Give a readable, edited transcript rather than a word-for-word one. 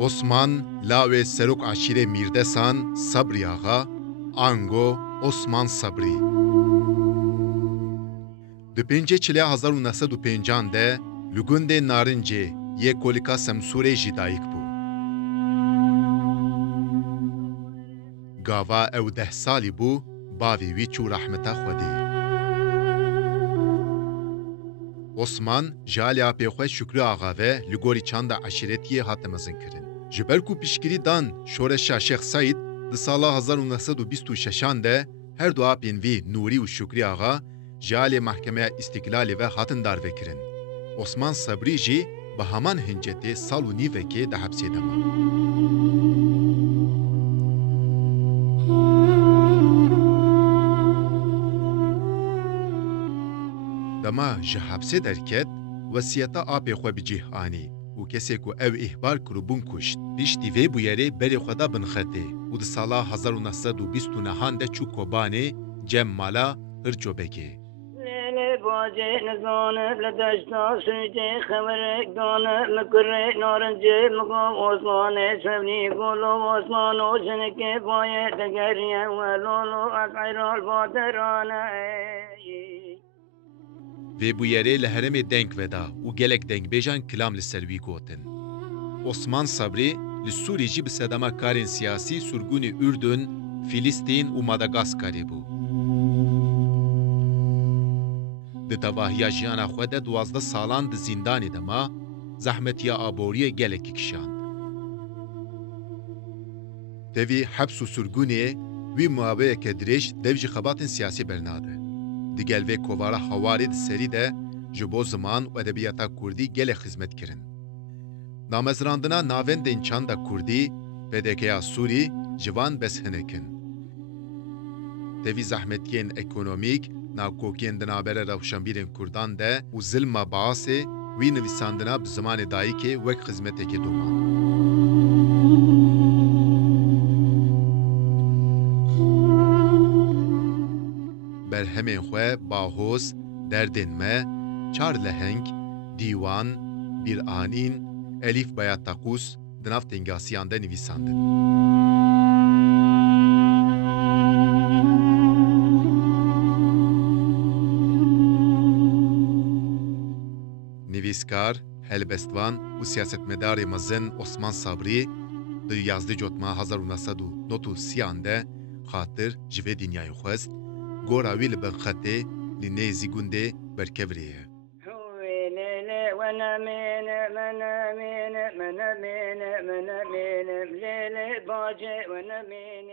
Osman Lave Serok Aşire Mirdesan Sabri Ağa Ango Osman Sabri Dupince çile 1905 de Lugunde Narince ye kolika Semsure jidayik bu. Gava ew 10 salî bû bavê wî çû rahmeta Xwedê. Osman ji alîya pêxwe Şükrü Ağa ve li gorî çanda eşîretiyê hate mezinkirin. Ji ber ku piştgirî dan şoreşa Şex Saîd di sala 1926 de her du apên wî Nûrî û Şükrî Ağa ji alî Mahkemeya İstiklalê ve hatin darvekirin. Osman Sabrî jî bi heman hincetê sal û nîvekê di hepsê de ma. Dema ji hepsê derket wesiyeta apê xwe bi cih anî û kesê ku ew îhbar kirû bûn kuşt. Piştî vê bûyerê berê xwe da binxetê û di sala 1929 de çû Kobanê cem mala Hircobekê. باجه نزانه لدشتا سویده خبره دانه مکره نارنجه مقام عثمانه سبنی گلو عثمان و جنکه باید دگریه ولولو از عیرال بادرانه Vê bûyerê li herêmê deng veda û gelek dengbêjan kilam li ser wî gotin. Osman Sabrî li Sûrî jî bi sedema karên siyasî surgûnê Ürdün, Filîstîn û Madagaskarê bû. Di tevahiya jiyana xwe de 12 salan di zîndanê de ma, zehmetiya aboriyê gelekî kişand. Tevî heps û surgûnê wî muhabeyeke dirêj dev jî xebatên siyasî bernade. Di gel vê kovara hewarê di serî de ji bo ziman û edebiyata Kurdî gelek xizmet kirin. Namezrandina navendên çanda Kurdî, PDKya Sûrî ji van bes hinekin. Tevî zehmetiyên ekonomîk, navkokiyên di navbera rewşenbîrên Kurdan de û zilma Baasê wî nivîsandina bi zimanê dayîkê wek xizmetekê doman. Berhemên xwe bahoz, derdên me, çar leheng, dîwan, bîranîn, elîf baya taqûs di nav tengasiyan de nivîsandin. Nivîskar, helbestvan û siyasetmedarê mezin Osman Sabrî di 11 Cotma 1930 de xatir ji vê dinyayê xwest, gora wî li bin xetê li nêzî gundê berkevirê ye. من